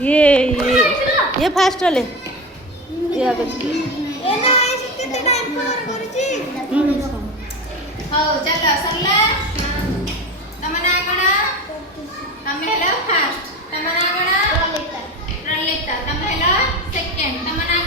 ये फास्ट ले ये आगे ହଉ ଚାଲ ସରିଲା ତମ ନାଁ କଣ ତମେ ହେଲ ଫାଷ୍ଟ ତମ ନାଁ କଣ ରଲିତା ତମେ ହେଲ ସେକେଣ୍ଡ ତମ ନାଁ